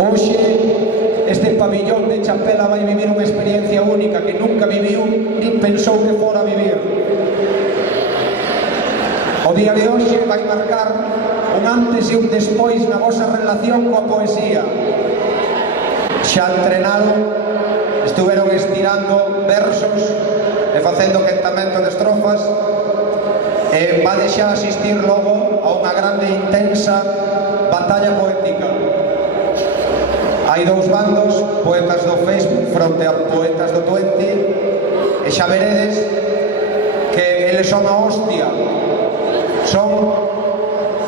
Hoxe, este pabillón de Chapela vai vivir unha experiencia única que nunca viviu nin pensou que fora a vivir. O día de hoxe vai marcar un antes e un despois na vosa relación coa poesía. Xa entrenaron, estuveron estirando versos e facendo quentamento de estrofas, e vade xa asistir logo a unha grande e intensa batalla poética. Hai dous bandos, poetas do Facebook fronte a poetas do Twenty, e xa veredes que eles son a hostia, son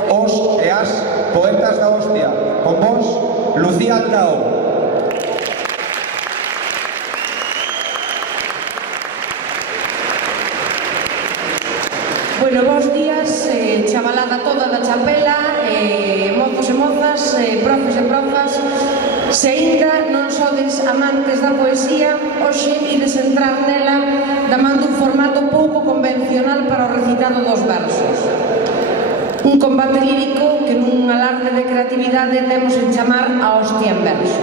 os e as poetas da hostia. Con vos, Lucía Aldao. Bueno, bons días, chavalada toda da Chapela, mozos e mozas, profes e profas. Se ainda non sodes amantes da poesía, hoxe ides entrar nela damando un formato pouco convencional para o recitado dos versos. Un combate lírico que nun alarde de creatividade temos en chamar a hostia en verso.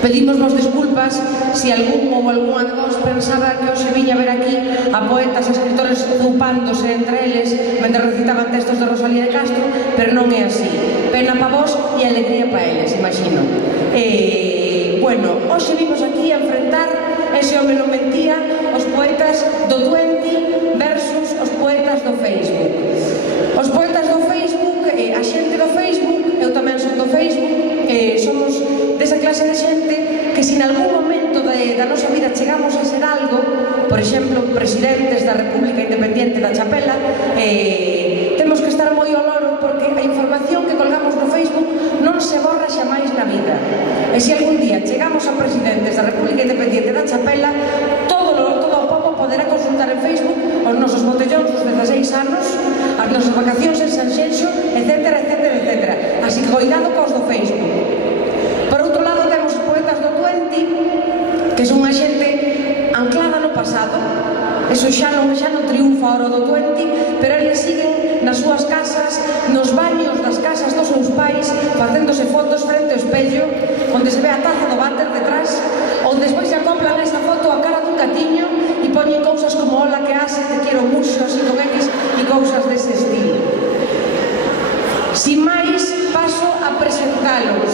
Pedímosvos desculpas se algún ou algunha de vos pensaba que hoxe viña ver aquí a poetas e escritores zupándose entre eles mentre recitaban textos de Rosalía de Castro, pero non é así. Pena pa vos e alegría pa eles, imagino. Bueno, hoxe vimos aquí a enfrentar, ese home non mentía, os poetas do Twenty versus os poetas do Facebook. Os poetas do Facebook, a xente do Facebook, eu tamén son do Facebook, somos desa clase de xente que se en algún momento da nosa vida chegamos a ser algo, por exemplo, presidentes da República Independiente da Chapela, temos que estar moi ao loro porque a información que colgamos no Facebook non se borra xamais na vida. E se algún día chegamos a presidentes da República Independiente da Chapela, todo o povo poderá consultar en Facebook os nosos botellóns dos 16 anos, as nosas vacacións en Sanxenxo, etcétera, etcétera, etcétera. Así que cuidado cos do Facebook. Por outro lado, temos os poetas do Twenty, que son unha xente anclada no pasado. Eso xa non triunfa a hora do Twenty, pero eles siguen nas súas casas, nos baños das casas dos seus pais, facéndose fotos frente ao espello, onde se ve a taza do váter detrás, onde despois se acoplan esa foto a cara dun gatiño e poñen cousas como hola que hace, te quiero mucho, así con X, e cousas dese estilo. Sin máis, paso a presentalos.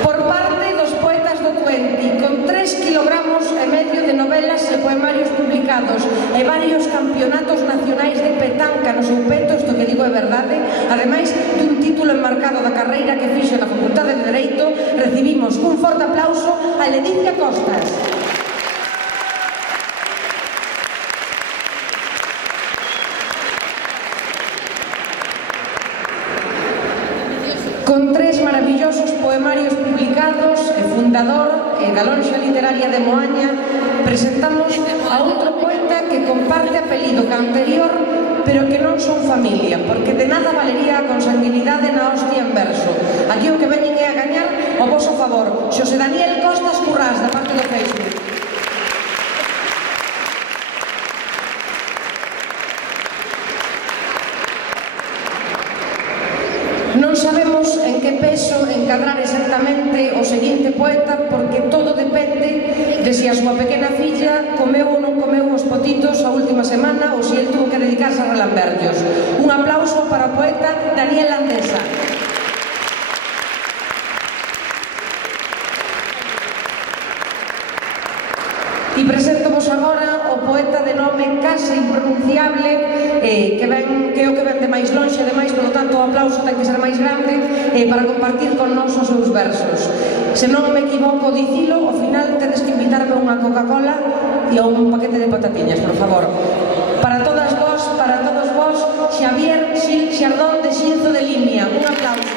Por parte dos poetas do Twenty, con 3,5 kilogramos de novelas e poemarios publicados e varios campeonatos nacionais de petanca no seu peto, isto que digo é verdade, ademais dun título enmarcado da carreira que fixo na Facultade de Dereito, recibimos un forte aplauso a Leticia Costas. Con 3 maravillosos poemarios publicados e fundador da Lonxa Literaria de Moaña, presentamos a outro poeta que comparte apelido ca anterior, pero que non son familia, porque de nada valería a consanguinidade na hostia en verso. Aquí o que veñen é a gañar o voso favor. Xosé Daniel Costas Currás, da parte do Facebook. Non sabemos en que peso encadrar exactamente o seguinte poeta, porque todo depende de se a súa pequena filla comeu ou non comeu os potitos a última semana ou se el tuvo que dedicarse a relamberllos. Un aplauso para o poeta Daniel Landesa. E presentovos agora o poeta de nome case impronunciable, que é o que ven de máis lonxe, ademais, polo tanto, o aplauso ten que ser máis grande para compartir con nós os seus versos. Se non me equivoco dicilo, ao final tedes que invitarme unha Coca-Cola e a un paquete de patatiñas, por favor. Para todas vos, para todos vos, Xavier Xil Xardón de Xinzo de Limia. Un aplauso.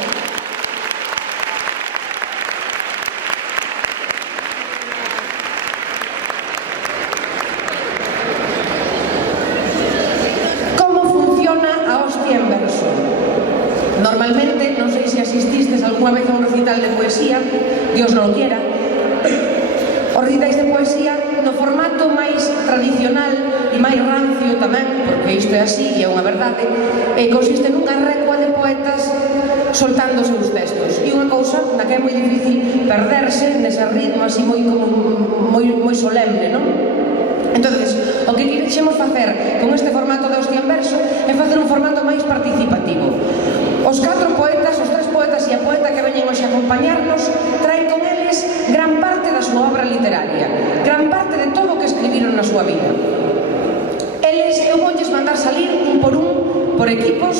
Normalmente, non sei se asististes algunha vez a un recital de poesía, Dios non lo quiera, os recitais de poesía no formato máis tradicional e máis rancio tamén, porque isto é así e é unha verdade, consiste nunha recua de poetas soltando os seus textos. E unha cousa na que é moi difícil perderse nese ritmo así moi solemne, non? Entonces, o que quixemos facer con este formato de Hostia en Verso é facer un formato máis participativo. Os 4 poetas, os 3 poetas e a poeta que veñen hoxe a acompañarnos traen con eles gran parte da súa obra literaria, gran parte de todo o que escribiron na súa vida. Eles, eu voulles mandar salir un por equipos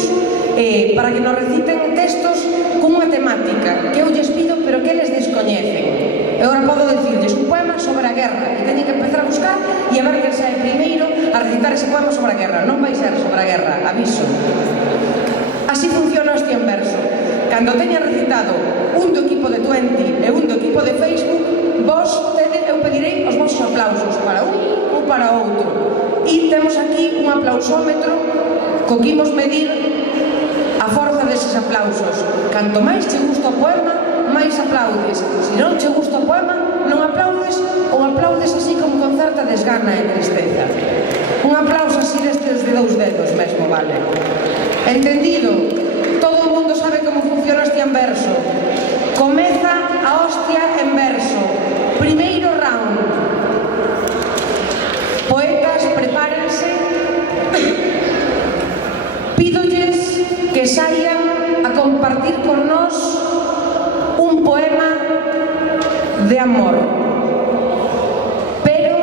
para que nos reciten textos cunha temática que eu lles pido pero que eles descoñecen. Eu agora podo dicirles un poema sobre a guerra e teñen que empezar a buscar e a ver quen sae primeiro a recitar ese poema sobre a guerra. Non vai ser sobre a guerra, aviso. Así funciona Hostia en Verso. Cando teñan recitado un do equipo de Twenty e un do equipo de Facebook, eu pedirei os vosos aplausos para un ou para outro. E temos aquí un aplausómetro co que imos medir a forza deses aplausos. Canto máis che gusta o poema, máis aplaudes. Se non che gusta o poema, non aplaudes ou aplaudes así como con certa desgana e tristeza. Un aplauso así destes de 2 dedos mesmo, vale? Entendido? Todo o mundo sabe como funciona Hostia en Verso. Comeza a Hostia en Verso. Primeiro round. Poetas, prepárense. Pídolles que saian a compartir con nós un poema de amor. Pero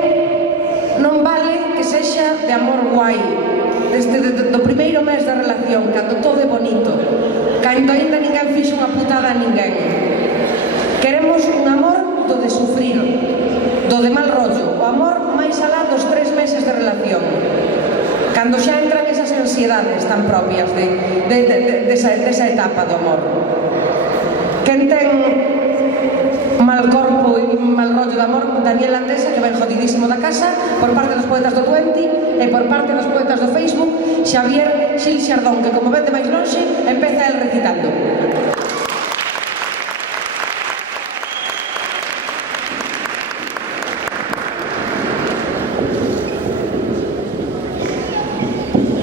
non vale que sexa de amor guai, do primeiro mes da relación, cando todo é bonito, cando ainda ninguén fixo unha putada a ninguén. Queremos un amor do de sufrir, do de mal rollo, o amor máis alá dos 3 meses de relación, cando xa entran esas ansiedades tan propias desa etapa do amor. Quen ten mal corpo e mal rollo de amor, Daniel Andesa, que ven jodidísimo da casa, por parte dos poetas do Twenty, e por parte dos poetas do Facebook, Xavier Xil Xardón, que como vete máis lonxe, empeza el recitando.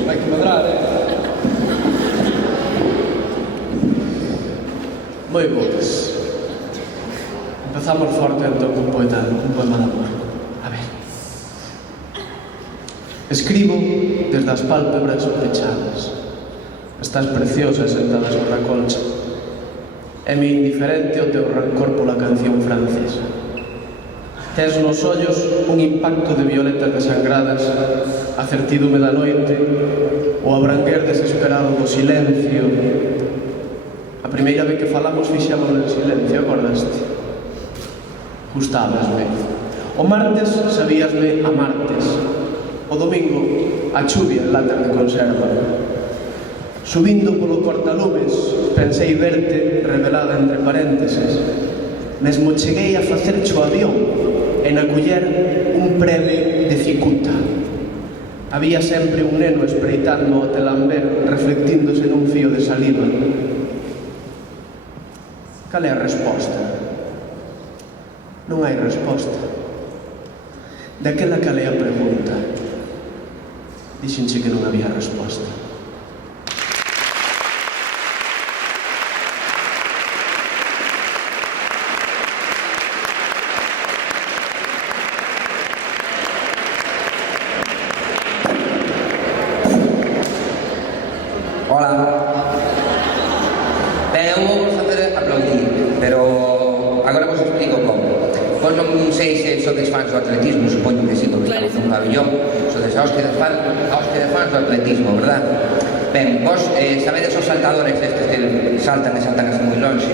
Hai que medrar, Moi boas. Empezamos forte entón cun poema de amor. A ver. Escribo desde as pálpebras pechadas. Estás preciosa sentada sobre a colcha. É-me indiferente o teu rancor pola canción francesa. Tes nos ollos un impacto de violetas desangradas, a certidume da noite, o abranguer desesperado do silencio. A primeira vez que falamos fixámoslo en silencio, acordaste? Gustabasme. O martes sabíasme a martes. O domingo a chuvia en latas de conserva. Subindo polo cortalumes pensei verte revelada entre paréntesis. Mesmo cheguei a facerche o avión e na culler un preme de cicuta. Había sempre un neno espreitando o telamber reflectíndose nun fío de saliva. Cal é a resposta? Non hai resposta. Daquela cal é a pregunta? Dixenche que non había resposta. Hola. Ben, eu vou facer aplaudir, pero agora vos explico como. Vos non sei se sodes fans do atletismo, supoño que si, porque estamos nun pabillón, sodes a hostia de fans do atletismo, verdad? Ben, vos sabedes os saltadores destes que saltan e saltan así moi longe,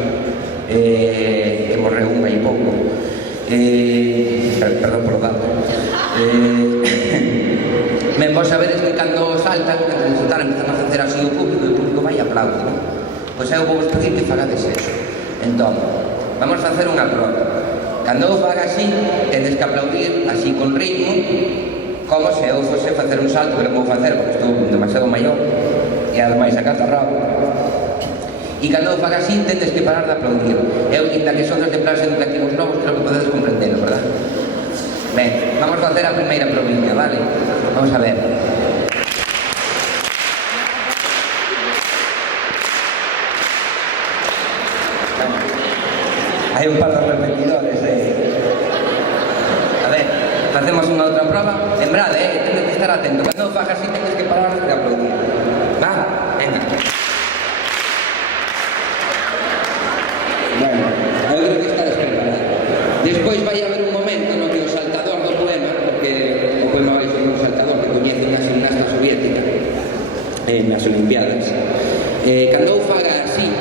que morreu un aí pouco, perdón polo dato. Ben, vos sabedes que cando saltan, cando saltan, empezan a facer así o público, e o público vai e aplaude, non? Pois eu vou vos pedir que fagades eso. Entón, vamos facer unha prova. Cando eu faga así, tedes que aplaudir así con ritmo, como se eu fose facer un salto, que non vou facer porque estou demasiado maior e ademais acatarrado. E cando eu faga así, tedes que parar de aplaudir. Eu, inda que sodes de plans educativos novos, creo que podedes comprendelo, verdad? Ben, vamos a facer a primeira provincia, vale? Vamos a ver. Hai un par de repetidores, A ver, facemos unha outra prova. Lembrade, tenes que estar atento. Cando o fagas así, tenes que parar de aplaudir. Va? Venga. Bueno, eu creo que estades preparados. Despois vai haber un momento no que o saltador do poema, porque o poema vai ser un saltador que coñece unha gimnasta soviética nas Olimpiadas. Cando eu faga así,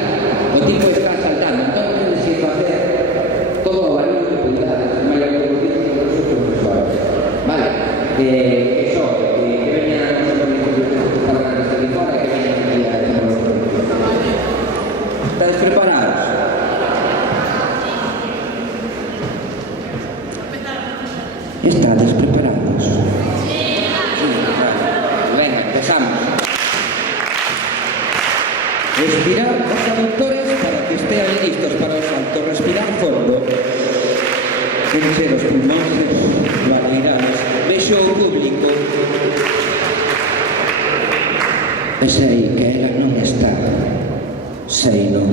o tipo está saltando, entón tens que facer todo o barullo que puidades, non hai algo que vale, que só, que veñan os organizadores que estaban antes de fora, que veñan aquí a ¿Estáis preparados? ¿Estáis preparados? Sí, vale. Venga, empezamos. Respirar os aductores para que estean listos para o salto. Respirar fondo. Encher os pulmóns, baleirados. Vexo o público. E sei que ela non está. Sei non.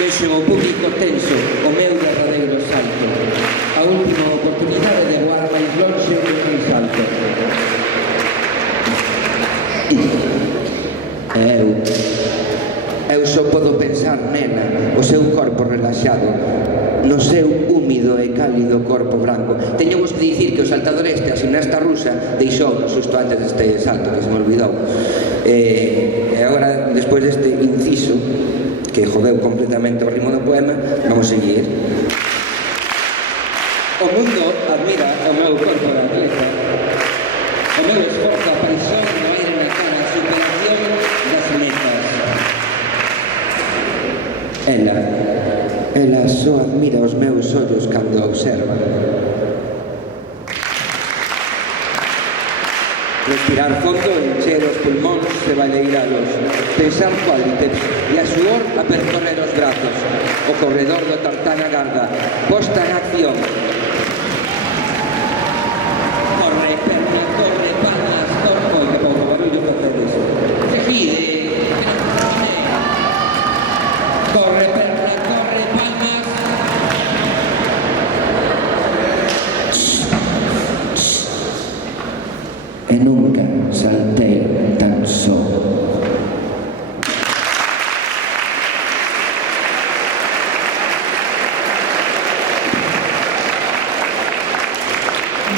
Vexo o público tenso, o meu verdadeiro salto. A última oportunidade de voar máis longe do que salto. Eu só podo pensar nela, o seu corpo relaxado, no seu húmido e cálido corpo branco. Teñemos que dicir que o saltador este, a gimnasta rusa, deixounos xusto antes deste salto, que se me olvidou. E agora, despois deste inciso, que jodeu completamente o ritmo do poema, vamos seguir. O mundo admira o meu corpo de atleta, o meu esforzo, a presión no aire na cara, a superación das metas. Ela só admira os meus ollos cando observa. Respirar fondo, encher os pulmóns e baleiralos, pensar cuádriceps e a suor a percorrer os brazos. O corredor do tartán agarda, posta en acción. Corre, perna, corre, palmas, corpo, que pouco barullo facedes. Seguide, corre, perna, corre, palmas. E nunca saltei tan só.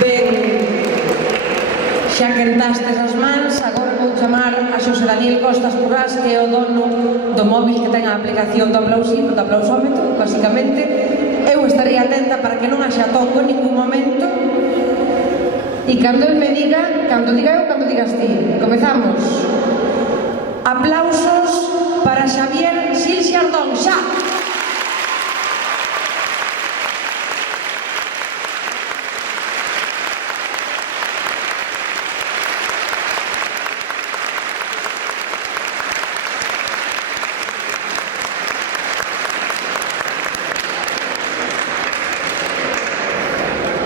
Ben, xa quentastes as mans, agora vou chamar a Xosé Daniel Costas Currás, que é o dono do móvil que ten a aplicación do aplausómetro, basicamente. Eu estarei atenta para que non haxa tongo en ningún momento. E cando el me diga, cando diga eu, cando digas ti. Comezamos. Aplausos para Xavier Xil Xardón, xa!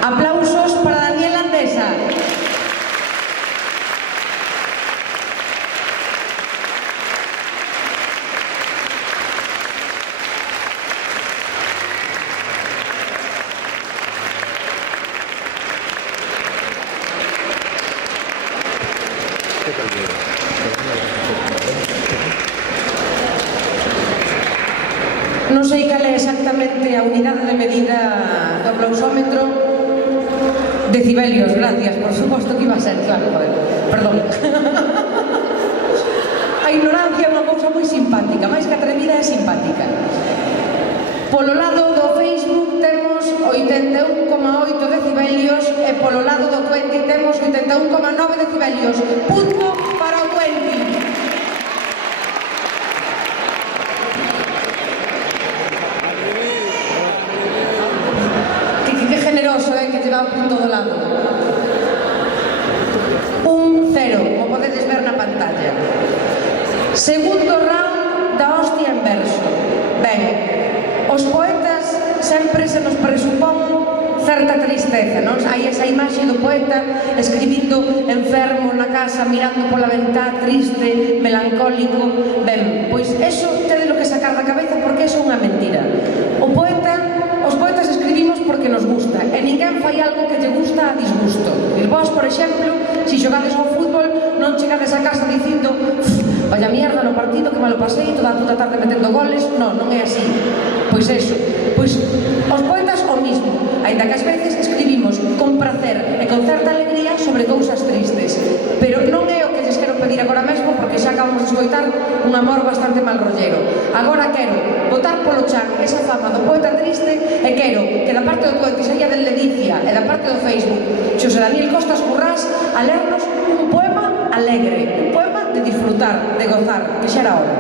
Aplausos para Daniel Andesa. Non sei cal é exactamente a unidade de medida do aplausómetro. Decibelios, gracias, por suposto que iba a ser, claro, joder, perdón. A ignorancia é unha cousa moi simpática, máis que atrevida é simpática. Polo lado do Facebook temos 81,8 decibelios e polo lado do 20 temos 81,9 decibelios. Punto para o 20. Que generoso, que te dá un punto do lado. 1-0, como podedes ver na pantalla. Segundo round da hostia en verso. Ben, os poetas sempre se nos presupón certa tristeza, non? Hai esa imaxe do poeta escribindo enfermo na casa, mirando pola ventá, triste, melancólico. Ben, pois eso tedes lo que sacar sacar da cabeza porque é unha mentira. Os poetas escribimos porque nos gusta e ninguén fai algo que lle gusta a disgusto. E vos, por exemplo, se xogades ao fútbol non chegades a casa dicindo vaya mierda no partido que malo pasei toda a puta tarde metendo goles. Non é así. Pois eso, pois os poetas o mismo, aínda que ás veces escribimos con prazer e con certa alegría sobre cousas tristes, pero non é o que lles quero pedir agora mesmo porque xa acabamos de escoitar un amor bastante mal rollero. Agora quero botar polo chan esa fama do poeta triste e quero que da parte do poeta Isaías del Ledicia e da parte do Facebook Xosé Daniel Costas Currás a lernos un poema alegre, un poema de disfrutar, de gozar, que xa era hora.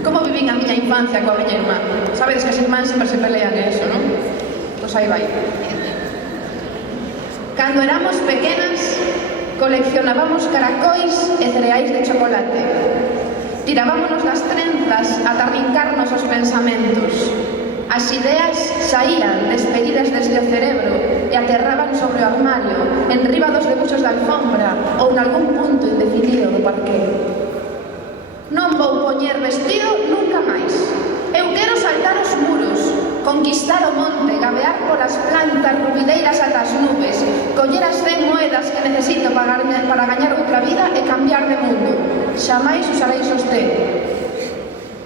Como vivín a miña infancia coa miña irmá. Sabedes que as irmáns sempre se pelean e eso, non? Pois aí vai. Cando éramos pequenas, coleccionábamos caracois e cereais de chocolate. Tirábámonos das trenzas ata arrincarnos os pensamentos. As ideas saían despedidas desde o cerebro e aterraban sobre o armario, enriba dos debuxos da alfombra ou nalgún punto indefinido do parqueo. Non vou poñer vestido nunca máis. Eu quero saltar os muros, conquistar o monte, gabear polas plantas rubideiras ata as nubes, coller as 100 moedas que necesito para gañar outra vida e cambiar de mundo. Xamais usarei sostén.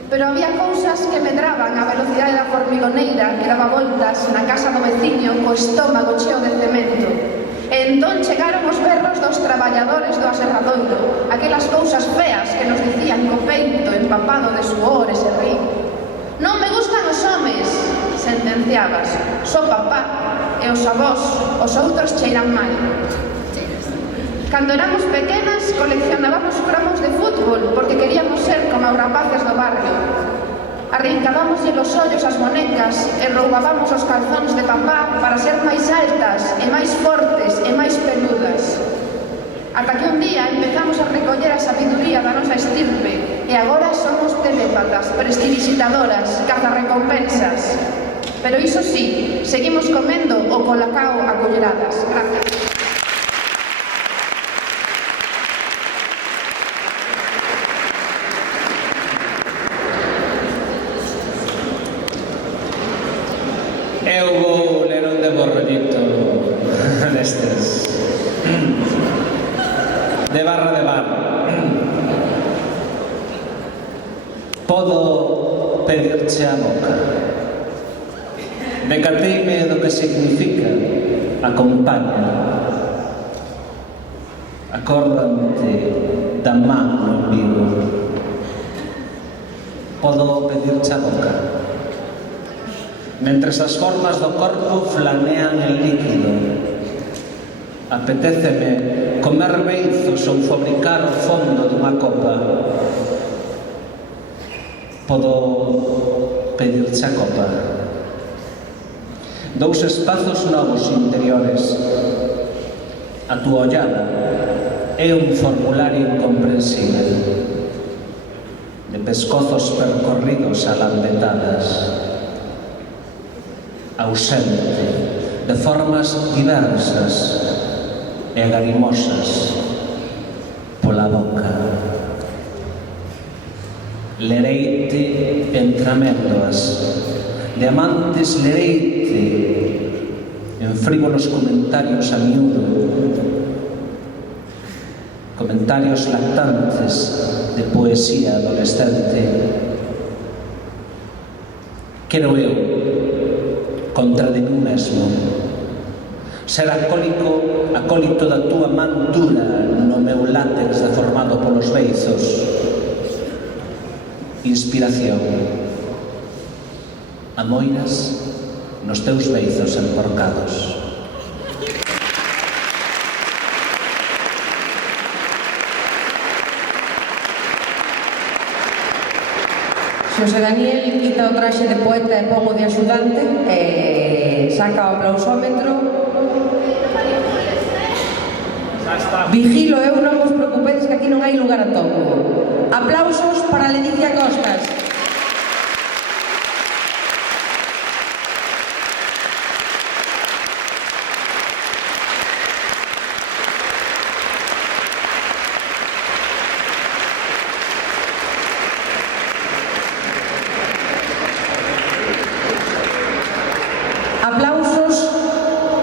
Pero había cousas que medraban a velocidade da formigoneira que daba voltas na casa do veciño co estómago cheo de cemento. E entón chegaron os berros dos traballadores do aserradoiro, aquelas cousas feas que nos dicían co peito empapado de suores e río. Non me gustan os homes, sentenciabas, só papá e os avós, os outros cheiran mal. Cando éramos pequenas, coleccionábamos cromos de fútbol porque queríamos ser como os rapaces do barrio. Arrincábamoslle os ollos ás bonecas e roubábamos os calzóns de papá para ser máis altas e máis fortes e máis peludas. Ata que un día empezamos a recoller a sabiduría da nosa estirpe e agora somos telépatas, prestidigitadoras, cazarrecompensas. Pero iso sí, seguimos comendo o colacao a culleradas. Gracias. Eu vou ler un deborrollito destes de barra de bar. Podo pedirche a boca. Decateime do que significa acompaña. Acórdante da man no vivo. Podo pedirche a boca. Mentres as formas do corpo flanean en líquido. Apetéceme comer beizos ou fabricar o fondo dunha copa. Podo pedirche a copa. Dous espazos novos interiores. A túa ollada é un formulario incomprensible de pescozos percorridos a lambetadas. Ausente, de formas diversas e agarimosas pola boca. Lereite entre améndoas, de amantes lereite, en frívolos comentarios a miúdo, comentarios lactantes de poesía adolescente. Quero eu, contra de mí mesmo, ser acólito da túa man dura no meu látex deformado polos beizos. Inspiración. Amoiras nos teus beizos emporcados. Xosé Daniel quita o traxe de poeta e pon o de axudante e saca o aplausómetro. Vigilo, eu non vos preocupedes que que aquí non hai lugar a todo. Aplausos para Ledicia Costas. Aplausos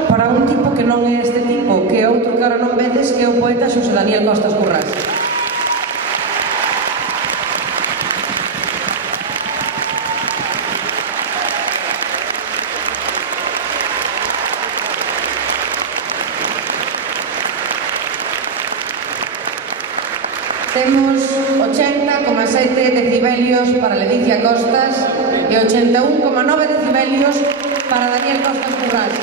para un tipo que non é este tipo, que é outro que ahora non vedes, que é o poeta Xosé Daniel Costas Currás. Temos 80,7 decibelios para Ledicia Costas e 81,9 decibelios para Daniel Costas Currás.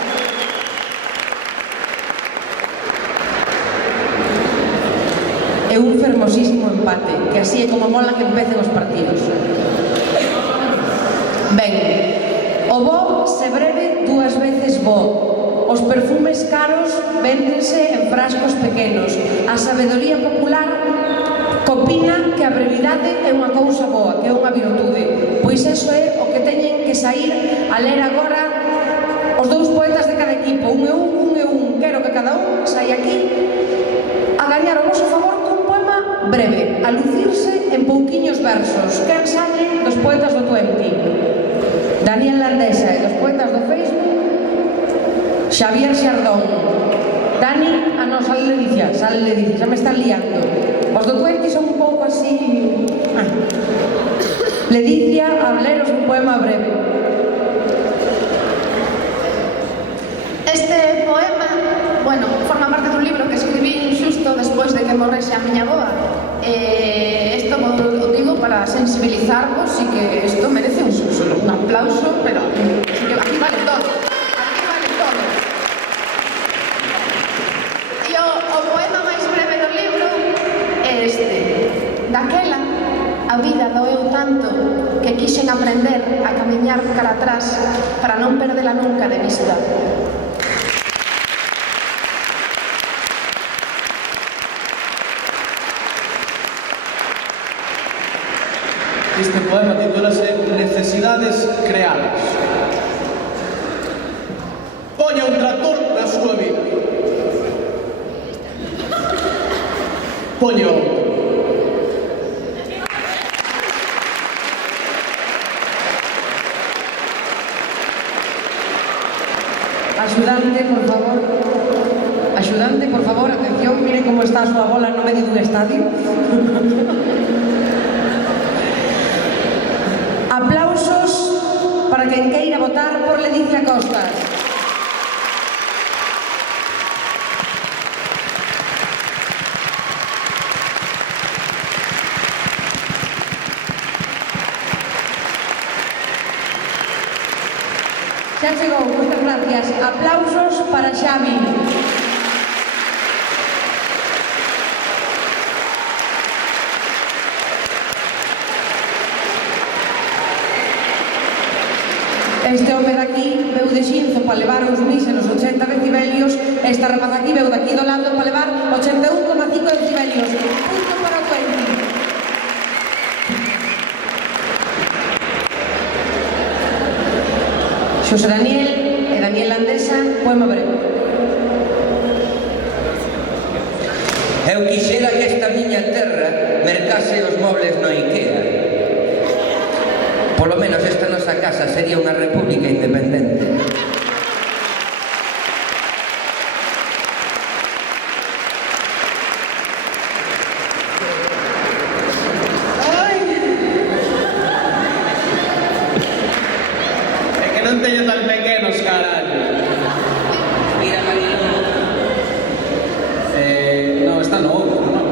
É un fermosísimo empate, que así é como mola que empecen os partidos. Ben, o bo se breve dúas veces bo. Os perfumes caros véndense en frascos pequenos. A sabedoría popular opina que a brevidade é unha cousa boa, que é unha virtude. Pois eso é o que teñen que sair a ler agora os dous poetas de cada equipo. Un e un. Quero que cada un saia aquí a gañar o vosso favor cun poema breve, a lucirse en pouquiños versos. Quen sale dos poetas do 20? Daniel Landesa e dos poetas do Facebook, Xavier Xardón. Dani, a non, sale Ledicia, xa me están liando. Os do 20 son un pouco así... Ledicia, a leros un poema breve. Este poema, bueno, forma parte dun libro que escribí xusto despois de que morrese a miña avoa. Isto o digo para sensibilizarvos e que isto merece un aplauso, pero aquí vale todo. Aquí vale todo. E o poema máis breve do libro é este. Daquela, a vida doeu tanto que quixen aprender a camiñar cara atrás para non perdela nunca de vista. Este poema titúlase Necesidades creadas. Poña un tractor na súa vida. Poña outro. Axudante, por favor. Axudante, por favor, atención, mire como está a súa bola no medio dun estadio. Aplausos para quen queira votar por Ledicia Costas. Xa chegou, moitas gracias. Aplausos para Xavi. Este home daqui veu de Xinzo para levar uns míseros 80 decibelios, esta rapaz aquí veu daqui do lado para levar 81,5 decibelios. Punto para o Quentin. Xosé Daniel e Daniel Landesa, poema breve. Eu quixera que esta miña terra mercase os mobles no Ikea. Polo menos esta nosa casa sería unha república independente. É que non teño tan pequenos, carallo. Mira, Marino. Non, está no outro, non?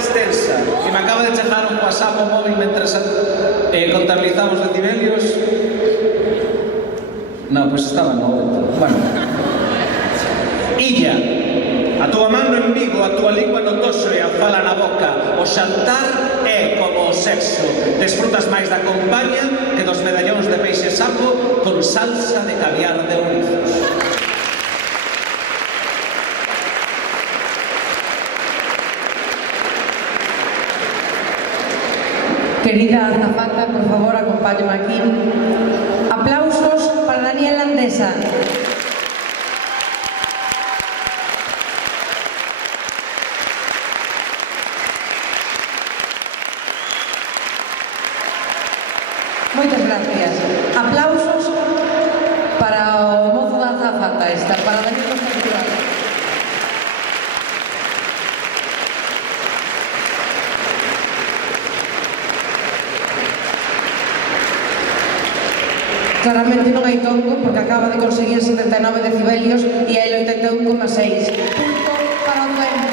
Extensa, que me acaba de chegar un WhatsApp ao móvil mentres contabilizamos decibelios. Non, pois estaba no outro. Bueno. Illa. A túa man no embigo, a túa lingua no toxo e a fala na boca. O xantar é como o sexo. Desfrutas máis da compañía que dos medallóns de peixe sapo con salsa de caviar de orizos. Querida azafata, por favor, acompáñame aquí. Aplausos para Daniela Andesa. Moitas gracias. Aplausos para o mozo da azafata esta, para Daniel Conceptual. Claramente non hai tongo porque acaba de conseguir 79 decibelios e hai 81,6. Punto para o Twente.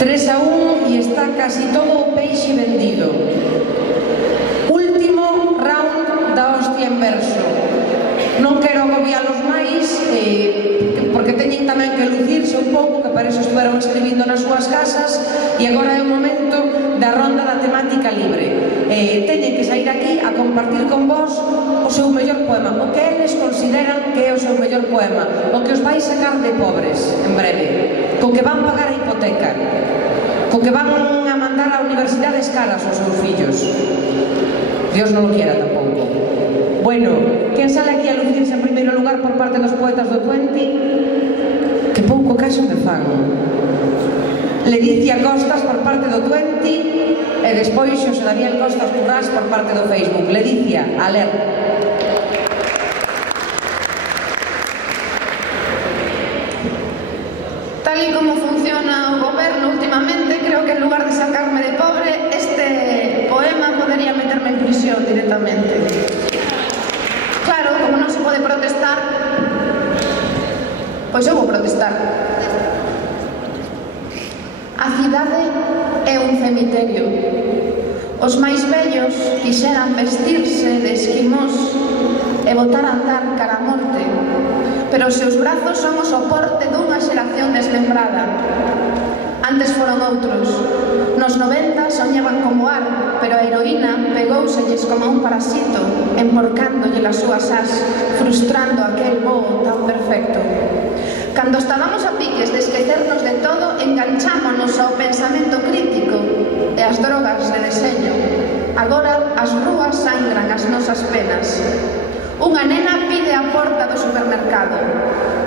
Tres a 1 e está casi todo o peixe vendido. Último round da hostia en verso. Non quero agobialos máis porque teñen tamén que lucirse un pouco, que para iso estuveron escribindo nas súas casas, e agora é o momento da ronda da temática libre. Teñen que sair aquí a compartir con vos o seu mellor poema, o que eles consideran que é o seu mellor poema, o que os vai sacar de pobres en breve, co que van pagar a hipoteca, co que van a mandar a universidades caras aos seus fillos. Dios non lo quiera tampouco. Bueno, quen sale aquí a lucirse en primeiro lugar por parte dos poetas do Twente? Que pouco caso me fan. Ledicia Costas por parte do Twente e despois Xosé Daniel Costas Currás por parte do Facebook. Ledicia, a ler. Tal y como funciona o goberno últimamente, creo que en lugar de sacarme de pobre, este poema podría meterme en prisión directamente. Claro, como non se pode protestar, pois eu vou protestar. A cidade é un cemiterio. Os máis vellos quixeran vestirse de esquimós e botar a andar cara a morte, pero os seus brazos son o soporte dunha xeración desmembrada. Antes foron outros. Nos 90 soñaban con voar, pero a heroína pegouselles como un parasito, emporcándolle as súas as, frustrando aquel voo tan perfecto. Cando estábamos a piques de esquecernos de todo, enganchámonos ao pensamento crítico e as drogas de deseño. Agora as rúas sangran as nosas penas. Unha nena pide a porta do supermercado.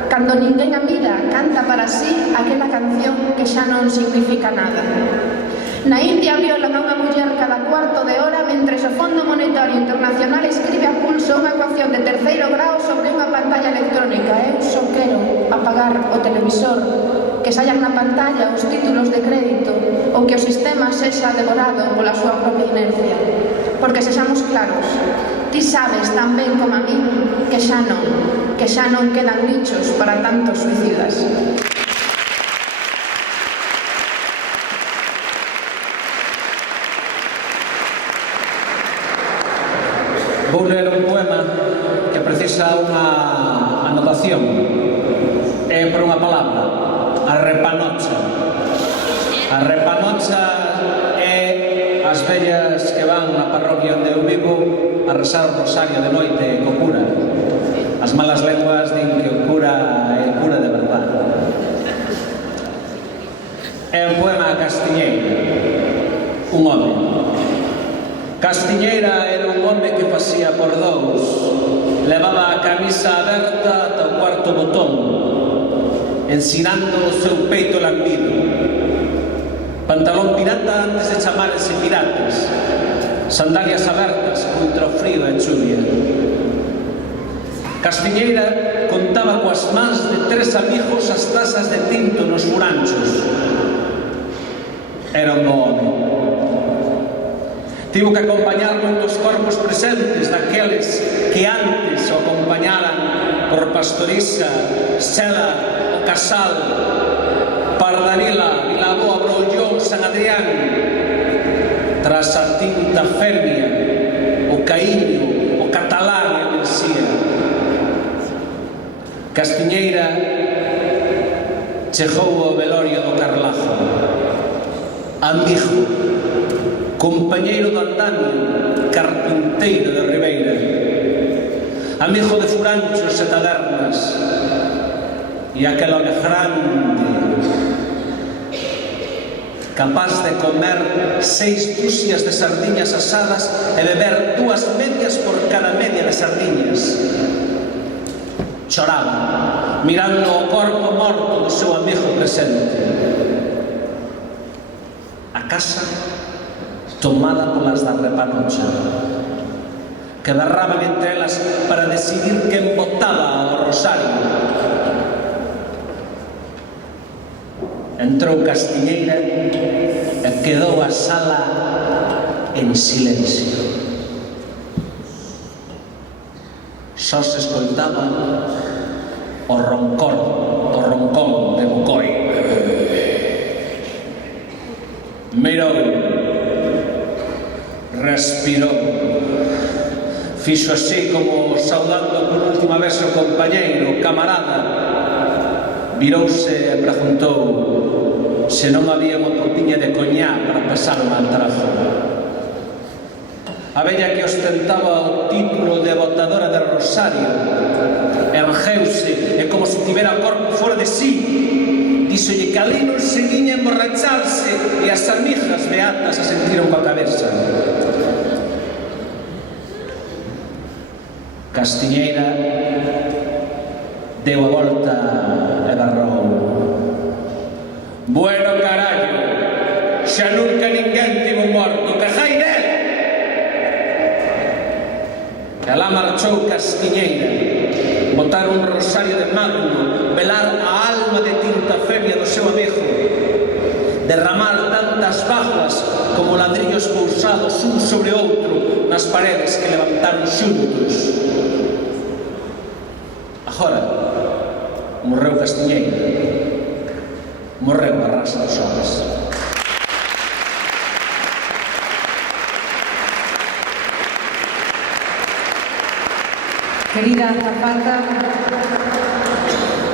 Cando ninguén a mira, canta para sí aquela canción que xa non significa nada. Na India violan a unha muller cada cuarto de hora mentres o Fondo Monetario Internacional escribe a pulso unha ecuación de terceiro grao sobre unha pantalla electrónica. Eu só quero apagar o televisor, que saian na pantalla os títulos de crédito ou que o sistema sexa devorado pola súa propia inercia. Porque sexamos claros, ti sabes tan ben como a mí que xa non quedan nichos para tantos suicidas. Vou ler un poema que precisa unha anotación. É por unha palabra, a repanocha. A repanocha é as vellas que van na parroquia onde eu vivo a rezar o rosario de noite co cura. As malas lenguas din que o cura é cura de verdade. É un poema a Castiñeira, un home. Castiñeira era un home que facía por dous, levaba a camisa aberta ata o cuarto botón, ensinando o seu peito lambido. Pantalón pirata antes de chamarse piratas, sandalias abertas contra o frío e a chuvia. Castiñeira contaba coas mans de 3 amigos as tazas de tinto nos furanchos. Era un bo home. Tivo que acompañar moitos corpos presentes daqueles que antes o acompañaran por Pastoriza, Sela, o Casal, Pardanila, Vilaboa, Broullón, San Adrián. Tras a tinta femia, o caíño, o Castiñeira chegou ao velorio do Carlazo. Amigo, compañeiro do andamio, carpinteiro de Ribeira, amigo de furanchos e tabernas, e aquel home grande, capaz de comer 6 dúcias de sardiñas asadas e beber 2 medias por cada media de sardiñas. Choraba, mirando o corpo morto do seu amigo presente. A casa tomada polas da repanocha, que berraban entre elas para decidir quen votaba ao Rosario. Entrou Castiñeira e quedou a sala en silencio. Só se escoitaba o roncón de Bocoi. Mirou, respirou, fixo así como saudando por última vez o compañeiro, camarada, virouse e preguntou se non había unha copiña de coñá para pasar o mal trazo. A vella que ostentaba o título de botadora de Rosario ergueuse e como se tivera o corpo fora de sí, díxolle que ali non seguiña a emborracharse e as amigas beatas a sentiron coa cabeza. Castiñeira deu a volta e barrou: bueno, carallo, xa nunca ninguén tivo morto, que jai del! E alá marchou Castiñeira, botar un rosario de magno, velar a alma de tinta femia do seu amigo, derramar tantas bajas como ladrillos pousados un sobre outro nas paredes que levantaron xuntos. Agora, morreu Castiñeira, morreu a raza dos homes. Querida azafata,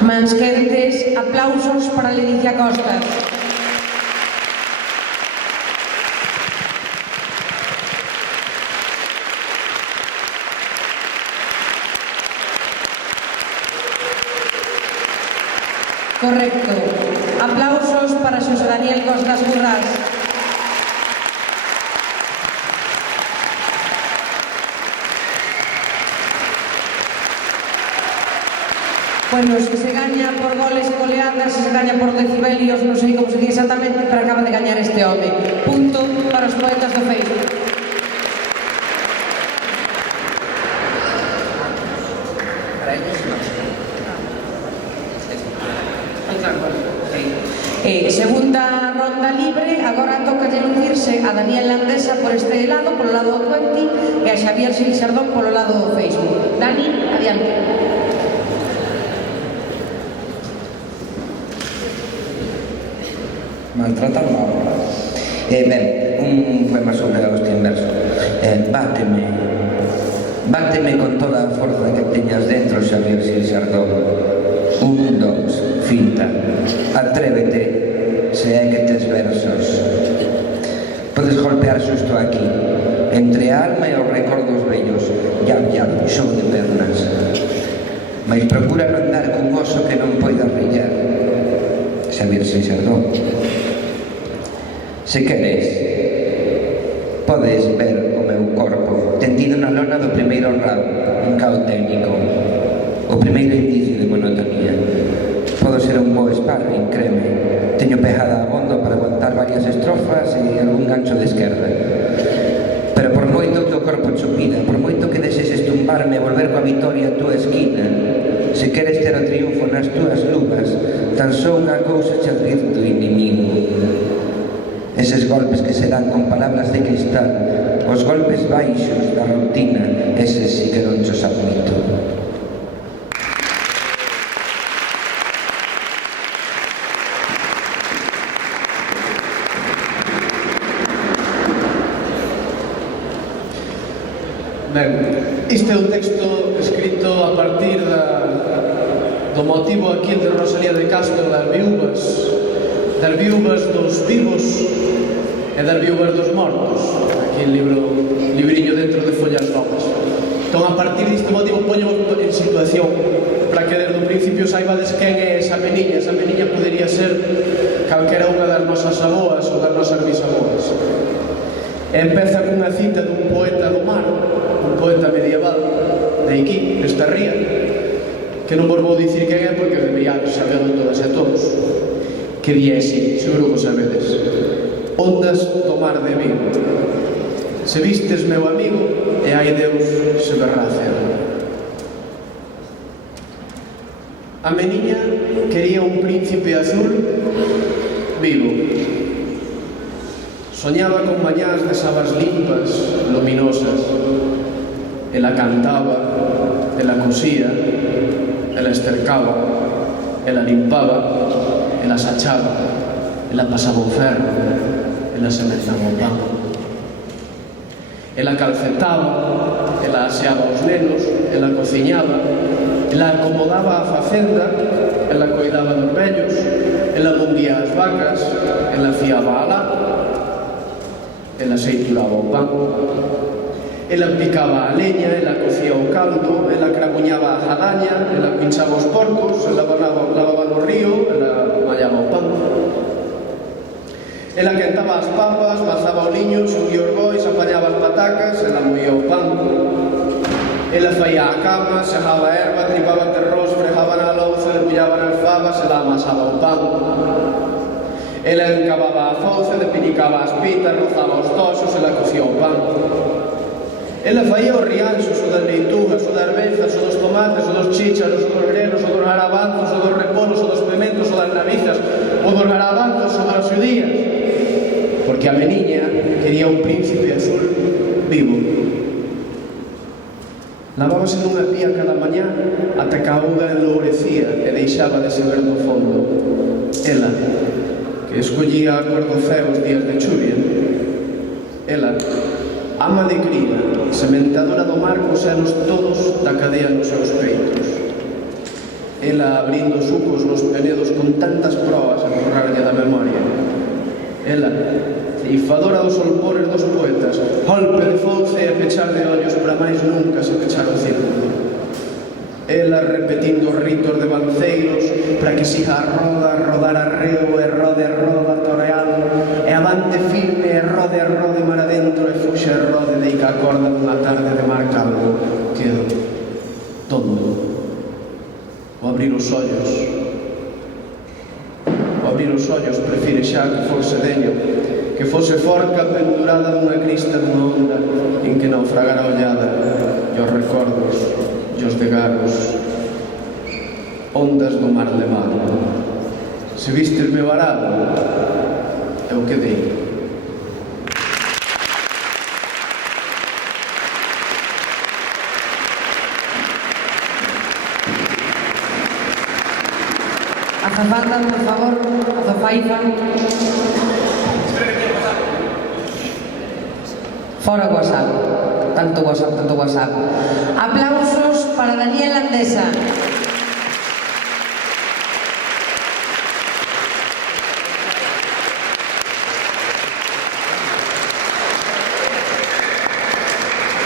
mans quentes, aplausos para Leticia Costas. Correcto. Aplausos para Xosé Daniel Costas Currás. Bueno, se se gaña por goles e goleadas, se se gaña por decibelios, non sei como se di exactamente, pero acaba de gañar este home. Punto para os poetas do Facebook. Segunda ronda libre, agora toca lucirse a Daniel Landesa por este lado, polo lado do 20, e a Xavier Silxardón polo lado do Facebook. Dani, adiante. Maltratar a obra. Ben, un poema sobre a hostia inverso. Báteme con toda a forza que teñas dentro, Xavier Silxardón. 1, 2, finta. Atrévete, se é que tes versos. Podes golpear xusto aquí, entre a alma e os recordos vellos. Yam, xogo de pernas. Mais procura non andar cun oso que non poida rillar. Xavier Silxardón. Se queres, podes ver o meu corpo tendido na lona do primeiro round, un cao técnico, o primeiro indicio de monotonía. Podo ser un bo sparring, creme. Teño pegada abondo para aguantar varias estrofas e algún gancho de esquerda. Pero por moito que o corpo chupida, por moito que deseses tumbarme e volver coa vitoria a túa esquina, se queres ter o triunfo nas túas luvas, tan só unha cousa che advirto, inimigo. Eses golpes que se dan con palabras de cristal, os golpes baixos da rutina, eses sí que non chos admito. Ben, este é un texto escrito a partir do motivo aquí de Rosalía de Castro das viúvas dos vivos e das viúvas dos mortos. Aquí libriño dentro de follas novas. Entón, a partir deste motivo, poño en situación para que desde o principio saibades quen é esa meniña. Esa meniña podería ser calquera unha das nosas aboas ou das nosas bisaboas. Empeza cunha cita dun poeta do mar, un poeta medieval de aquí, desta ría, que non vos vou dicir quen é porque debería saberlo todas e todos, que di así, seguro que o sabedes: ondas do mar de Vigo, se vistes meu amigo, e hai Deus se verrá cero. A meniña quería un príncipe azul vivo. Soñaba con mañás de sabas limpas, luminosas. Ela cantaba, ela cosía, ela estercaba, ela limpaba, ela sachaba, ela pasaba o ferro, ela semenzaba o pan. Ela calcetaba, ela aseaba os nenos, ela cociñaba, ela acomodaba a facenda, ela coidaba dos vellos, ela bondía as vacas, ela fiaba a lata, ela seituraba o pan, ela picaba a leña, ela cocía o caldo, ela cramuñaba a jalaña, ela pinchaba os porcos, ela lavaba no río, ela mallaba o pan. Ela quentaba as papas, mazaba o liño, subía os bois, apañaba as patacas, ela moía o pan. Ela faía a cama, segaba a erva, tripaba terrós, fregaba na louza, debullaba nas fabas, ela amasaba o pan. Ela encababa a fouce, depinicaba as pitas, rozaba os toxos, ela cocía o pan. Ela faía os rianxos, o das leitugas, o das vezas, o dos tomates, o dos chícharos, o dos grelos, o dos garabanzos, o dos repolos, o dos pimentos, o das navizas, o dos garabanzos, o das xudías. Porque a meniña quería un príncipe azul vivo. Lavábase nunha pía cada mañá ata que a auga enlourecía e deixaba de se ver no fondo. Ela, que escollía a cor do ceo os días de chuvia. Ela, ama de cría, sementadora do mar cos selos todos da cadea nos seus peitos. Ela abrindo sucos nos penedos con tantas probas a borrarlle da memoria. Ela, ceifadora dos olpores dos poetas, golpe de fouce e pechar de ollos para máis nunca se pechar o círculo. Ela repetindo os ritos de banceiros para que siga a roda, rodar arreo e roda toreando, e avante firme e rode mar adentro e fuxe e rode deica a corda dunha tarde de mar calvo. Quedo tonto. O abrir os ollos prefire xa que fose deño, que fose forca pendurada dunha crista dunha onda en que naufragara ollada e os recordos e os degaros, ondas do mar levado. Se vistes meu arado, eu quedei. Azafata, por favor, azafaifa. Fora WhatsApp. Tanto WhatsApp. Aplausos para Daniel Andesa.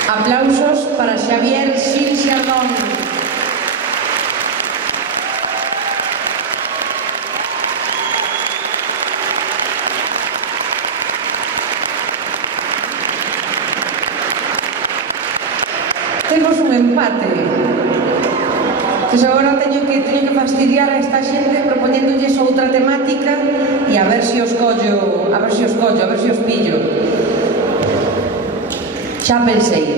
Aplausos para Xavier Xil Xardón. Temos un empate. Pois agora teño que fastidiar a esta xente propoñéndolles outra temática e a ver se os pillo. Xa pensei.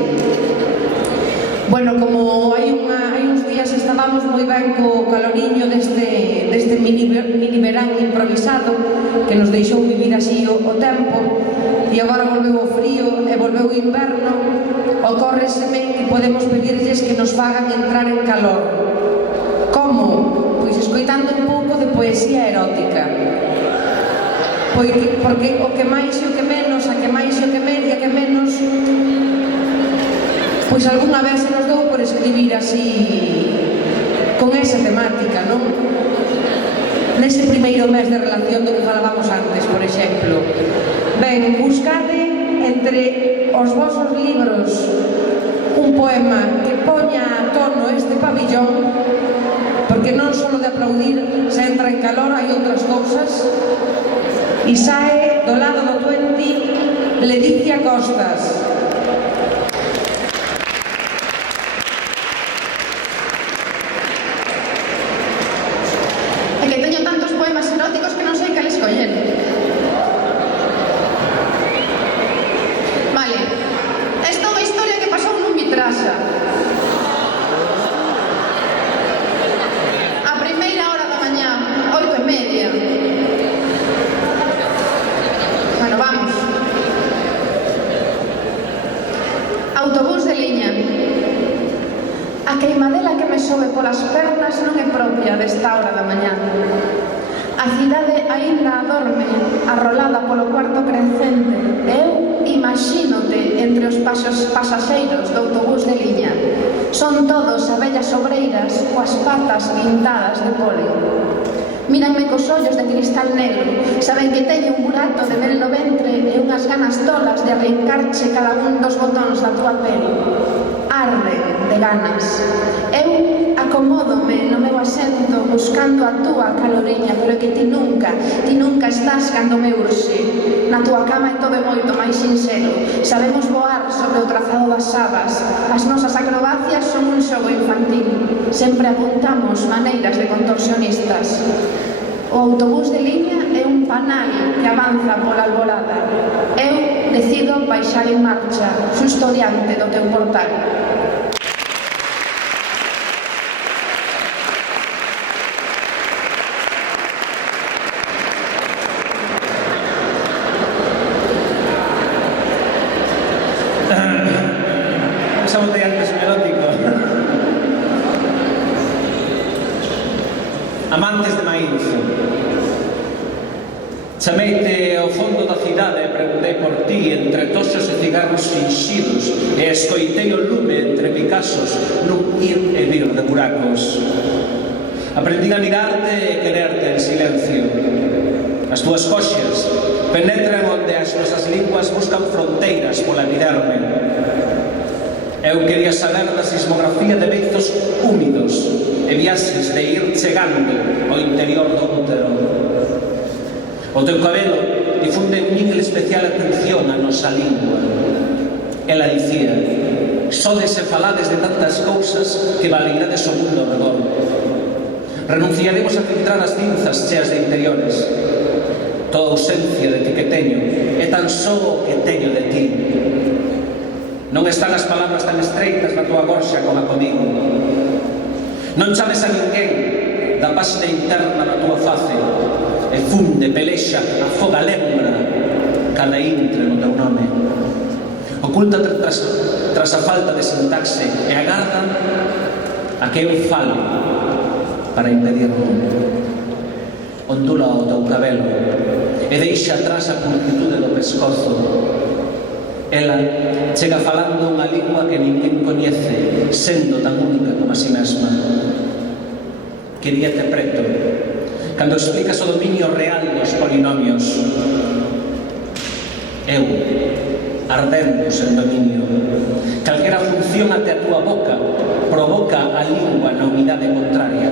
Bueno, como hai uns días estábamos moi ben co caloriño deste mini verán improvisado que nos deixou vivir así o tempo, e agora volveu o frío e volveu o inverno. Ocórreseme que podemos pedirlles que nos fagan entrar en calor. Como? Pois escoitando un pouco de poesía erótica. Porque o que máis e o que menos, a que máis e o que menos, pois algunha vez se nos dou por escribir así con esa temática, non? Nese primeiro mes de relación do que falábamos antes, por exemplo. Ben, buscade entre os vosos libros un poema que poña a tono este pabillón, porque non só de aplaudir se entra en calor, hai outras cousas. E sae do lado do 20 Leticia Costas. É que teño tantos poemas eróticos que non sei cal escoller. Vale, esta é unha historia que pasou nun Vitrasa. A primeira hora da mañá, 8:30. Bueno, vamos. Autobús de liña. A queimadela que me sobe polas pernas non é propia desta hora da mañá. A cidade aínda adorme, arrolada polo cuarto crecente. Eu imagínote entre os pasaxeiros do autobús de liña. Son todos abellas obreiras coas patas pintadas de pole. Míranme cos ollos de cristal negro, saben que teño un burato de mel no ventre e unhas ganas tolas de arrincarche cada un dos botóns da tua pele. Arde de ganas. Eu acomódome no meu asento buscando a túa caloriña, pero que ti nunca estás cando me urxe. Na túa cama é todo moito máis sincero. Sabemos voar sobre o trazado das sabas. As nosas acrobacias son un xogo infantil. Sempre apuntamos maneiras de contorsionistas. O autobús de liña é un panal que avanza pola alborada. Eu decido baixar en marcha, xusto diante do teu portal. Esa botella antes un erótico. Amantes de Maínzo. Chameite ao fondo da cidade e preguntei por ti entre toxos e cigarros finxidos e escoitei o lume entre Picassos nun ir e vir de buracos. Aprendín a mirarte e quererte en silencio. As túas coxas penetran onde as nosas linguas buscan fronteiras pola epiderme. Eu quería saber da sismografía de beizos húmidos e viaxes de ir chegando ao interior do útero. O teu cabelo difunde un nível especial atención a nosa lingua. Ela dicía: sodes e falades de tantas cousas que valeirades o mundo ao redor. Renunciaremos a filtrar as cinzas cheas de interiores. Toda ausencia de ti que teño é tan só o que teño de ti. Non están as palabras tan estreitas na tua gorxa como a comigo. Non chames a ninguén da páxina interna da tua face e funde, pelexa, afoga, lembra cada intre no teu nome. Ocúltate tras a falta de sintaxe e agarda a que eu fale para impedirlo. Ondula o teu cabelo e deixa atrás a pulcritude do pescozo. Ela chega falando unha lingua que ninguén coñece, sendo tan única como a si mesma. Queríate preto, cando explicas o dominio real dos polinomios. Eu, ardendo sen dominio. Calquera función até a túa boca provoca a lingua na unidade contraria.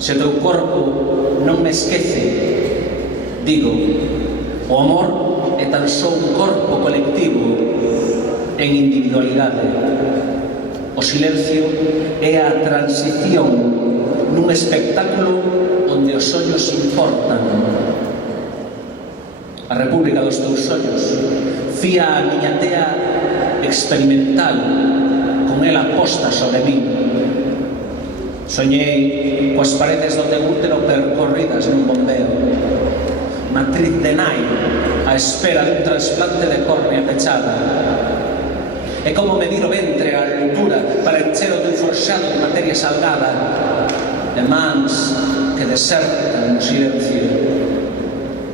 Se o teu corpo non me esquece, digo, o amor é tan só un corpo colectivo en individualidade. O silencio é a transición nun espectáculo onde os ollos importan. A república dos teus ollos fía a miña tea experimental con ela posta sobre min. Soñei coas paredes do teu útero percorridas nun bombeo. Matriz de nai á espera dun trasplante de córnea pechada. É como medir o ventre a altura para encher o teu forxado de materia salgada, de mans que desertan no silencio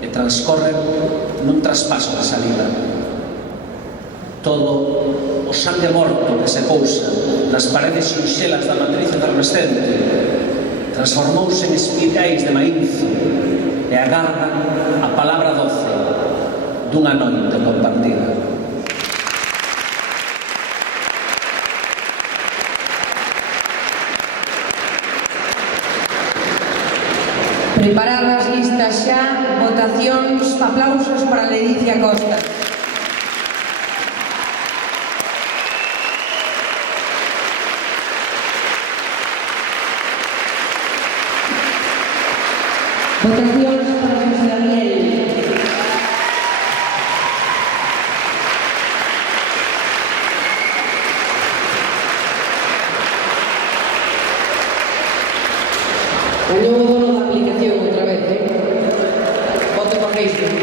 e transcorren nun traspaso de salida. Todo o o sangue morto que se pousa nas paredes sinxelas da matriz efervescente transformouse en espigais de maízo e agarda a palabra doce dunha noite compartida. Preparadas listas xa, votacións, aplausos para Ledicia Costa. Votacións para José Daniel. O novo dono da aplicación outra vez, voto para Facebook.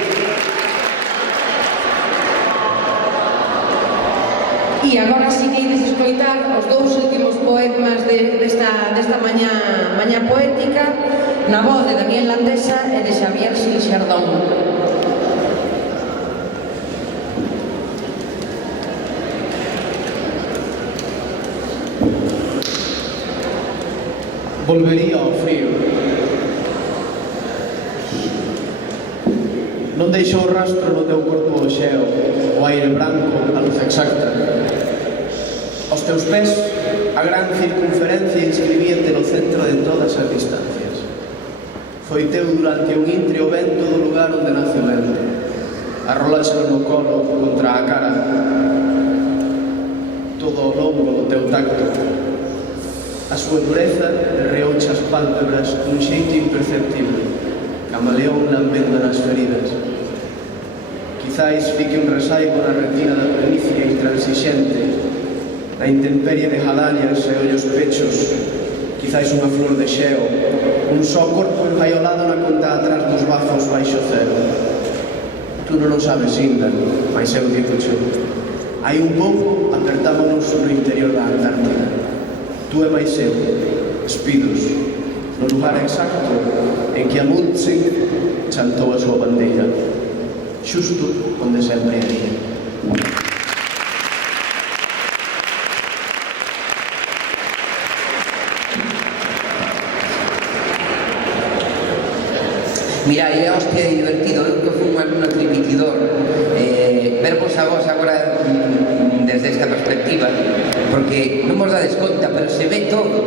E agora sí que ides escoitar os dous últimos poemas desta mañá poética na voz de Daniel Landesa e de Xavier Xardón. Volvería ao frío. Non deixou rastro no teu corpo o xeo, o aire branco, a luz exacta. Aos teus pés, a gran circunferencia inscribíate no centro de todas as distancias. Foi teu durante un intre o vento do lugar onde nace o vento. Arroláxelo no colo contra a cara, todo ao longo do teu tacto. A súa dureza derreouche as pálpebras dun xeito imperceptible, camaleón lambendo nas feridas. Quizáis fique un resaigo na retina da planicie intransixente, na intemperie de jalañas e ollos pechos, quizáis unha flor de xeo, un só corpo enjaiolado na conta atrás dos bazos baixo cero. Tú non o sabes, Inda, mas eu digo-che. Hai un pouco apertámonos no interior da Antártida. Tú e máis eu, espidos, no lugar exacto en que Amundsen chantou a súa bandeira, xusto onde sempre hai. Mira, é hostia divertido, eu que fui un alumno trimitidor, vervos a vos agora desde esta perspectiva, porque non vos dades conta, pero se ve todo.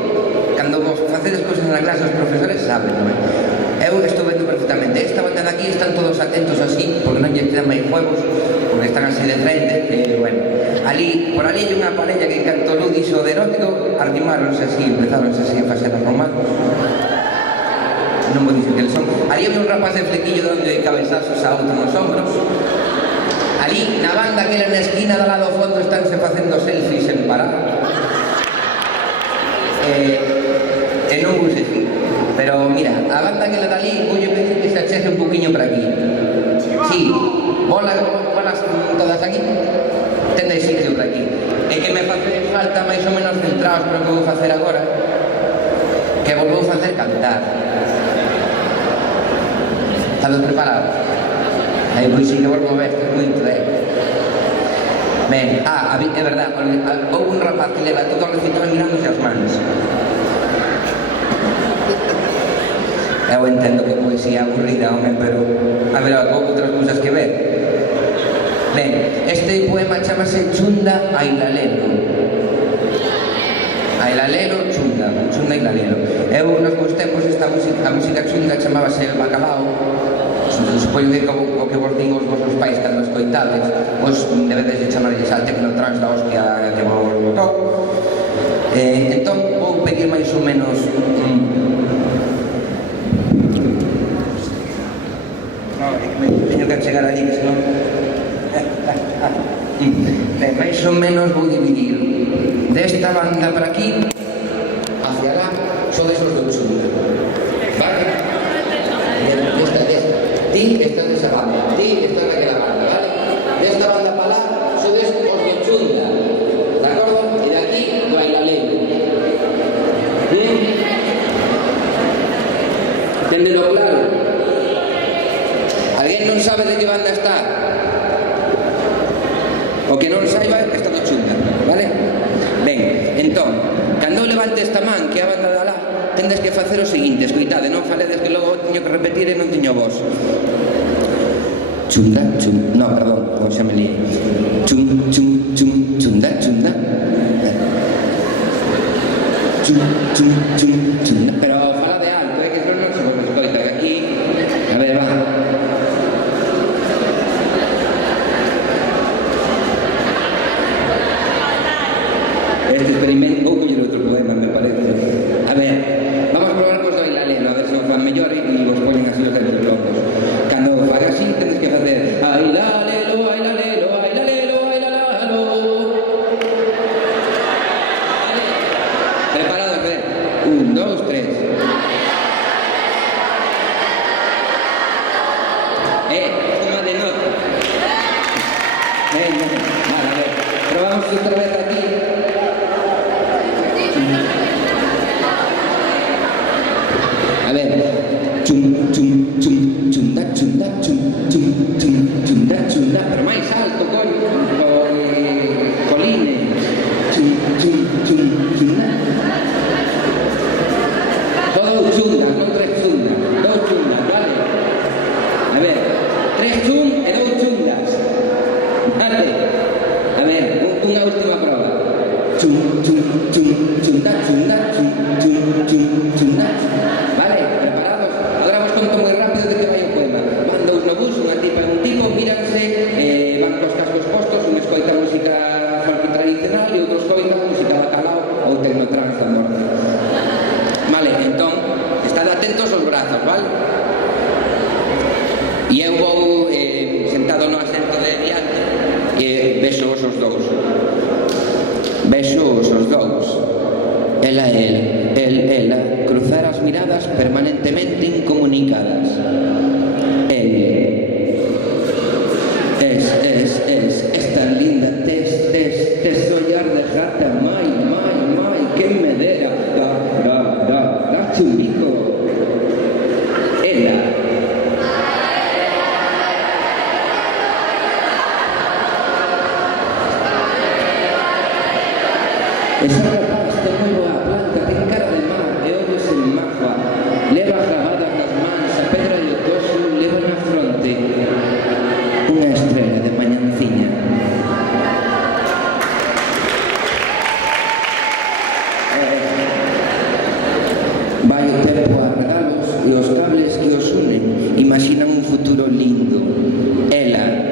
Cando vos facedes cousas na clase, os profesores saben, non é? Eu estou vendo perfectamente. Esta banda de aquí están todos atentos así, porque non lle quedan máis juegos, porque están así de frente, bueno. Por ali hai unha parella que canto luz dixo de erótico, arrimáronse así, empezáronse así a facer as romanos. Non vou dicir que son. Ali había un rapaz de flequillo donde cabezazos a outro nos hombros. Ali, na banda que era na esquina do lado ao fondo, estánse facendo selfies sen parar. E non vou seguir. Pero, mira, a banda que era dali, vou pedir que se achese un poquinho para aquí. Sí, bolas todas aquí. Tendes sitio para aquí. E que me face falta máis ou menos centrados para o que vou facer agora, que vou facer cantar. Estades preparados? Aí pois sí que vos movestes moito, Ben, é verdad, houve un rapaz que leva todo o recital mirándose as mans. Eu entendo que poesía aburrida, home, pero haberá outras cousas que ver. Ben, este poema chamase Chunda Ailalelo. Ailalelo, Chunda Ailalelo. Eu nos meus tempos a música chunda chamábase El Bacalao. Supoño que o que vos din os vosos pais cando escoitades, pois debedes de chamarlles al tecnotrans da hostia que vos botou. Entón vou pedir máis ou menos teño que chegar ali, que senón máis ou menos vou dividir desta banda para aquí hacia lá, sodes os do chunda, vale? Ti estás nesa banda, ti estás naquela banda, vale? Desta banda para lá, sodes os do chunda, de acordo? E de aquí, do ailalelo. Tendelo claro? Alguén non sabe de que banda está? O que non saiba está do chunda. vale? Ben, entón, cando eu levante esta man que é a banda de alá, tendes que facer o seguinte, escoitade, non faledes que logo teño que repetir e non teño voz. Chunda, chum, no, perdón, xa me lié. Chum, chum, chum, chunda, chunda. Chum, chum, chum, chunda. Pero fala de alto, que non se vos escoita, que aquí... A ver, va. Este experimento... Vou coller outro poema, me parece. A ver, vamos a probar cos do Ailalelo, a ver se os van mellor e vos ponen así os dedos locos. Cando faga así, tenes que facer Ailalelo, ailalelo, ailalelo, ailalalo. Vale? Preparados, a ver. 1, 2, 3. Toma de nota. Vale, a ver. Probamos outra vez aquí. A ver, chum, chum, chum, chunda, chunda, chum, chum, chum, chunda, chunda, pero máis alto, colines, chum, chum, chum, chunda. Todo chundas, non 3 chundas, 2 chundas, vale? A ver, 3 chum e 2 chundas, vale? A ver, unha última prova. Chum, chum, chum, chunda, chunda, chum, chum, chum, chunda. Vale, preparados? Agora vos conto moi rápido de que vai o poema. Van dous no bus, unha tipa e un tipo, míranse, van cos cascos postos, un escoita música folk tradicional e outro escoita música de calao ou tecnotrance da morte. Vale, entón, estad atentos aos brazos, vale? E eu vou sentado no asento de diante e beso os dous. Beso os dous. Ela e ela, cruzar as miradas permanentemente incomunicadas. Es tan linda, tes ollar de gata, mai, que me dera, da chumbico. Ela. Esa rapaz ten moi boa planta, ten cara de mar e ollos en magua. Leva gravadas nas mans a pedra e o toso, leva na fronte unha estrela de mañanciña. Vai o tempo a regalos e os cables que os unen imaginan un futuro lindo. Ela.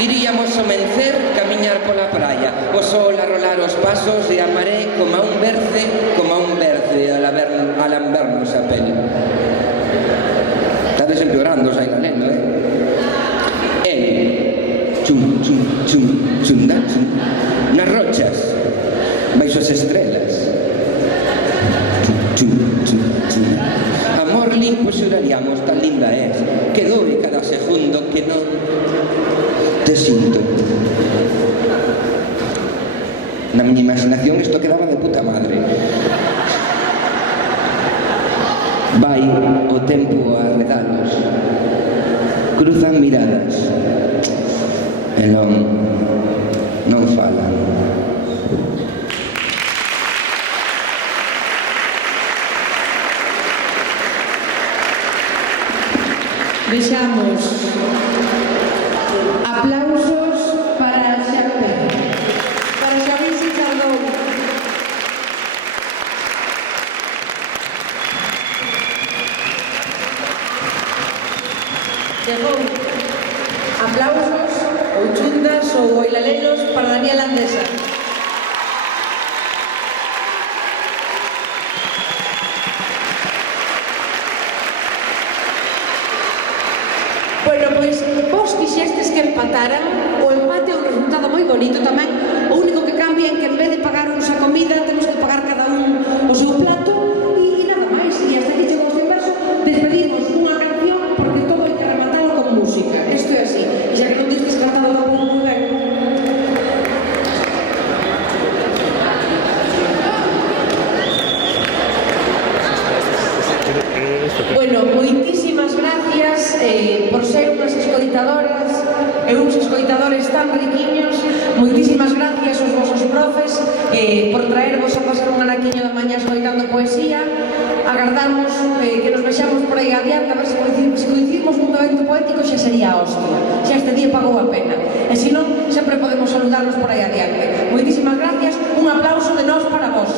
Iríamos ao mencer camiñar pola praia, o sol a rolar os pasos e a maré como a un berce al ambernos a pele. Estades empeorando os ailalelo, chum, chum, chum, chunda, chum, nas rochas, baixo as estrelas. Chum, chum, chum. Amor limpo xuraríamos, tan linda es, que doe cada segundo que non te sinto. Na miña imaginación isto quedaba de puta madre. Vai o tempo a redalos, cruzan miradas e non falan. Vexamos aplausos para Xavier Sicardón. Chegou aplausos ou chundas ou bailalelos para Daniel Andesa. Bueno, pois vos quixestes que empataran, o empate é un resultado moi bonito tamén. O único que cambia é que en vez de pagarnos a comida temos que pagar cada un o seu plato e nada máis. E hasta aquí chegou o seu verso. Despedimos unha canción porque todo hai que rematalo con música. Isto é así. E xa que non distes cantado tamén moi ben. Bueno, moitísimas gracias por ser unhas escoitadoras e uns escoitadores tan riquiños. Moitísimas gracias aos vosos profes por traervos a pasar un anaquiño da mañá escoitando poesía. Agardamos que nos vexamos por aí adiante, a ver se coincidimos nun evento poético, xa sería a hostia, xa este día pagou a pena. E se non, sempre podemos saludarnos por aí adiante. Moitísimas gracias, un aplauso de nós para vos.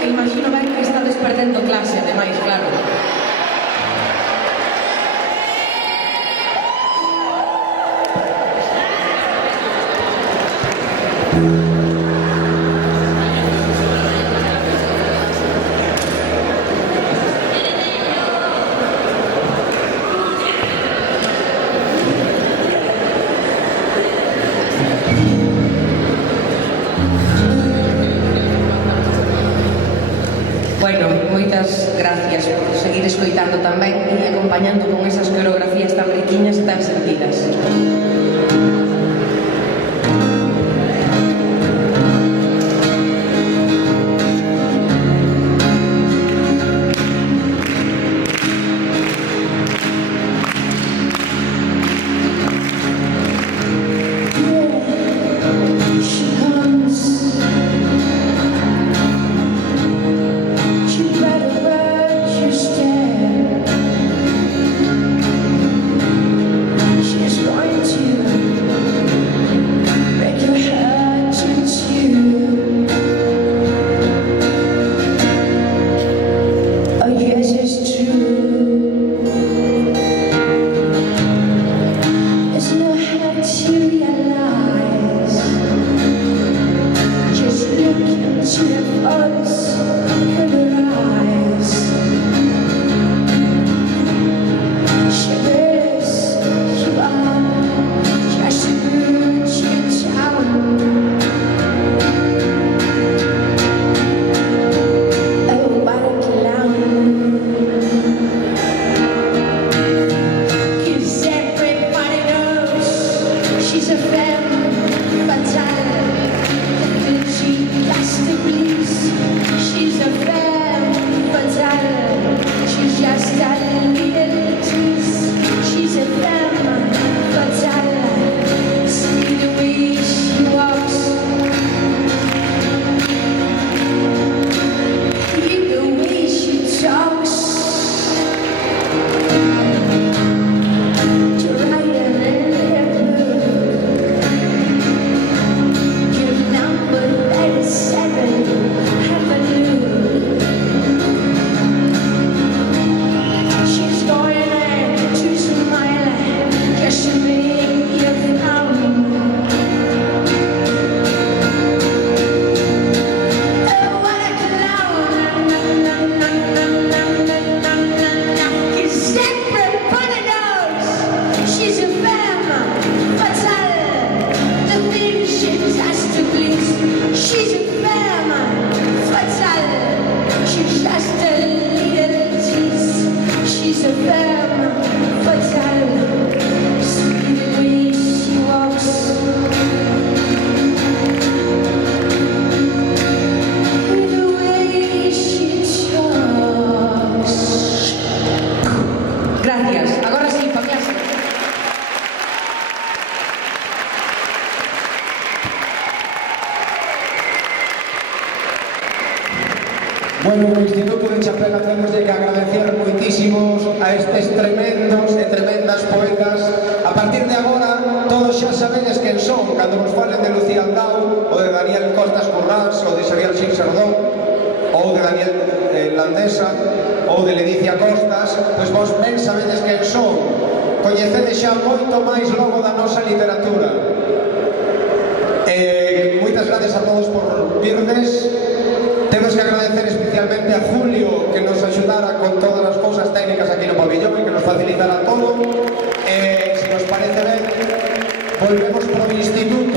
Imagino ben que estades perdendo clase, ademais, claro. Bueno, moitas gracias por seguir escoitando tamén e acompañando con esas coreografías tan riquiñas e tan sentidas. de que agradecer moitísimos a estes tremendos e tremendas poetas. A partir de agora, todos xa sabedes quen son, cando vos falen de Lucía Aldao, ou de Daniel Costas Currás, ou de Xavier Gil Sardón, ou de Daniel Landesa, ou de Ledicia Costas, pois vos ben sabedes quen son. Coñecedes xa moito máis logo da nosa literatura. Moitas gracias a todos por virdes. Temos que agradecer especialmente a Julio, que nos axudara con todas as cousas técnicas aquí no pabillón e que nos facilitara todo. Se nos parece ben, volvemos pro Instituto